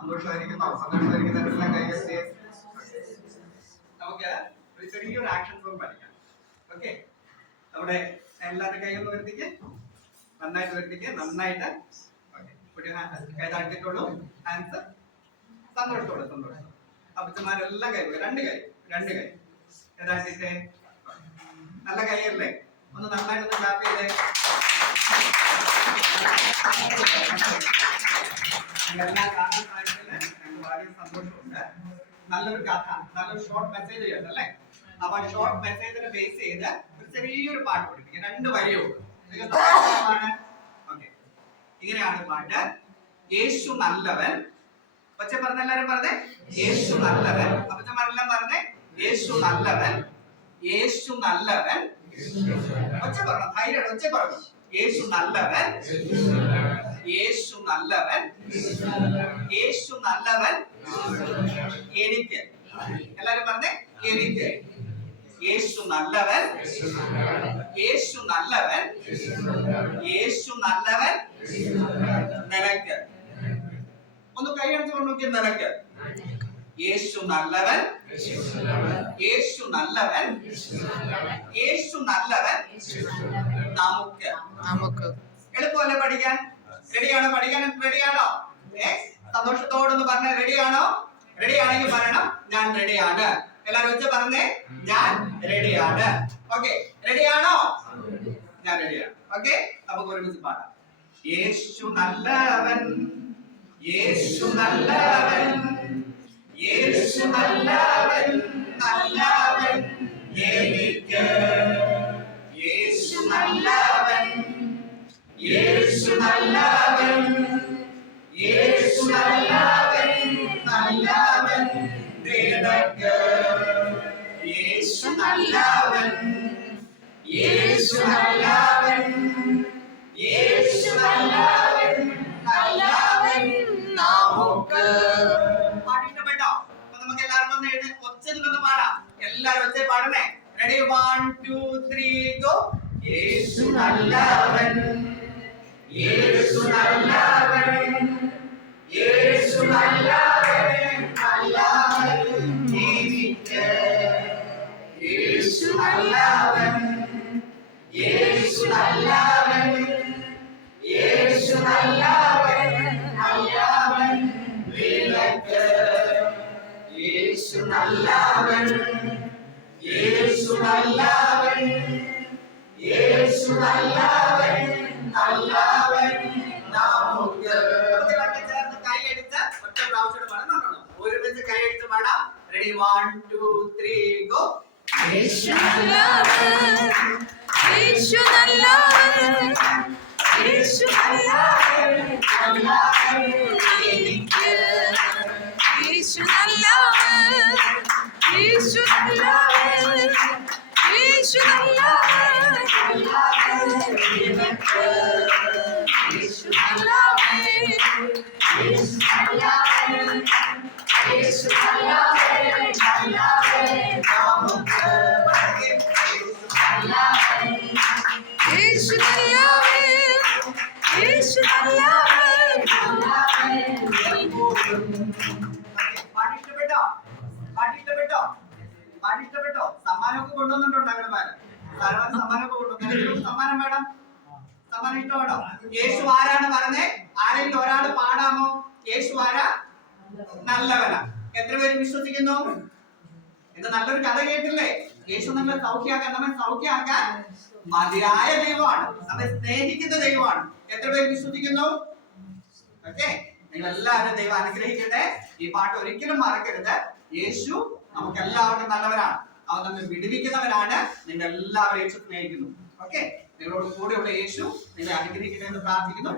സന്തോഷമായിരിക്കുന്നോ സന്തോഷമായിരിക്കുന്നവരെല്ലാം കൈകത്തി നമുക്ക് ഒരു ചെറിയൊരു ആക്ഷൻ ഫോം പഠിക്കാം. ഓക്കെ നമ്മുടെ എല്ലാവരുടെ കൈ ഒന്ന് വരുത്തിക്ക് നന്നായിട്ട് വരുത്തിക്ക് നന്നായിട്ട്. കൈ താഴ്ത്തിട്ടുള്ളൂ ഹാൻഡ്സ് സന്തോഷത്തോടെ സന്തോഷം അപ്പച്ചന്മാരെല്ലാം കൈ. രണ്ട് കൈ രണ്ട് കൈ. ഏതാണ്ടിട്ട് നല്ല കൈയല്ലേ? ഒന്ന് നന്നായിട്ടൊന്ന് ക്ലാപ്പ് ചെയ്തേ. നിങ്ങളെല്ലാം കാണാൻ സാധിച്ചതിൽ ഞങ്ങൾക്ക് വളരെ സന്തോഷമുണ്ട്. നല്ലൊരു കഥ നല്ലൊരു ഷോർട്ട് മെസ്സേജ് കേട്ടല്ലേ? അപ്പൊ ഷോർട്ട് മെസ്സേജിനെ ബേസ് ചെയ്ത് ഒരു ചെറിയൊരു പാട്ട് പഠിപ്പിക്കും. രണ്ട് വരിയോ ഇങ്ങനെയാണ് പാട്ട്. യേശു നല്ലവൻ. ഒച്ച പറഞ്ഞ എല്ലാരും പറഞ്ഞേ? യേശു നല്ലവൻ. അപ്പച്ചമാരെല്ലാം പറഞ്ഞേ? യേശു നല്ലവൻ. യേശു നല്ലവൻ. ഒച്ച പറഞ്ഞു ധൈര്യം ഒച്ച പറഞ്ഞു യേശു നല്ലവൻ. യേശു നല്ലവൻ. യേശു നല്ലവൻ. എനിക്ക്. എല്ലാരും പറഞ്ഞേ എനിക്ക്. യേശു നല്ലവൻ. യേശു നല്ലവൻ. യേശു നല്ലവൻ. നിനക്ക്. ഒന്ന് കൈയടിച്ച് നോക്കി നിനക്ക്. യേശു നല്ലവൻ. യേശു നല്ലവൻ. യേശു നല്ലവൻ. നമുക്ക്. നമുക്ക്. എളുപ്പമല്ലേ പഠിക്കാൻ? റെഡിയാണോ പഠിക്കാൻ റെഡിയാണോ ഏ? സന്തോഷത്തോടൊന്ന് പറഞ്ഞ റെഡിയാണോ റെഡി ആണെങ്കിൽ പറയണം ഞാൻ റെഡിയാണ് എല്ലാരും വെച്ച് പറഞ്ഞേ ഞാൻ റെഡിയാണ് ഓക്കെ റെഡിയാണോ ഞാൻ റെഡിയാണ് ഓക്കെ നമുക്ക് ഒരുമിച്ച് പാടാം. യേശു നല്ലവൻ യേശു നല്ലവൻ യേശു നല്ലവൻ. എല്ലാവരും ഒച്ചേ പാടണേ. Ready one two three go Yesu നല്ലവൻ യേശു നല്ലവൻ യേശു നല്ലവൻ നല്ലവൻ എനിക്ക് യേശു നല്ലവൻ യേശു നല്ലവൻ യേശു നല്ലവൻ നല്ലവൻ നിനക്ക് യേശു നല്ലവൻ യേശു നല്ലവൻ യേശു നല്ലവൻ നല്ലവൻ ചേർന്ന് കൈയടിച്ച് ഒറ്റ പ്രാവശ്യം പാടാം നല്ലോണം ഒരുമിച്ച് കൈയടിച്ച് പാടാം ready one two three go Yesu Yesu Yesu Yesu Yesu സമ്മാനമൊക്കെ കൊണ്ടുവന്നിട്ടുണ്ടോ അങ്ങനെ സമ്മാനമൊക്കെ കൊണ്ടുവന്നു? സമ്മാനം വേണം. ഇഷ്ടമാണോ യേശു ആരാണ് പറഞ്ഞേ? ആരെങ്കിലും ഒരാൾ പാടാമോ? യേശു ആരാ? നല്ലവനാ. എത്ര പേര് വിശ്വസിക്കുന്നു? ഇത് നല്ലൊരു കഥ കേട്ടില്ലേ? യേശു നമ്മളെ സൗഖ്യമാക്കാൻ നമ്മെ സൗഖ്യമാക്കാൻ മതിയായ ദൈവമാണ്. നമ്മെ സ്നേഹിക്കുന്ന ദൈവമാണ്. എത്ര പേര് വിശ്വസിക്കുന്നു? ഓക്കെ. നിങ്ങൾ എല്ലാവരും ദൈവം അനുഗ്രഹിക്കട്ടെ. ഈ പാട്ട് ഒരിക്കലും മറക്കരുത്. യേശു നമുക്ക് എല്ലാവർക്കും നല്ലവരാണ് അവൻ നമ്മെ വിടുവിക്കുന്നവരാണ് നിങ്ങൾ എല്ലാവരെയും സ്നേഹിക്കുന്നു. ഓക്കെ. നിങ്ങളോട് കൂടെയുള്ള യേശു നിങ്ങളെ അനുഗ്രഹിക്കട്ടെ എന്ന് പ്രാർത്ഥിക്കുന്നു.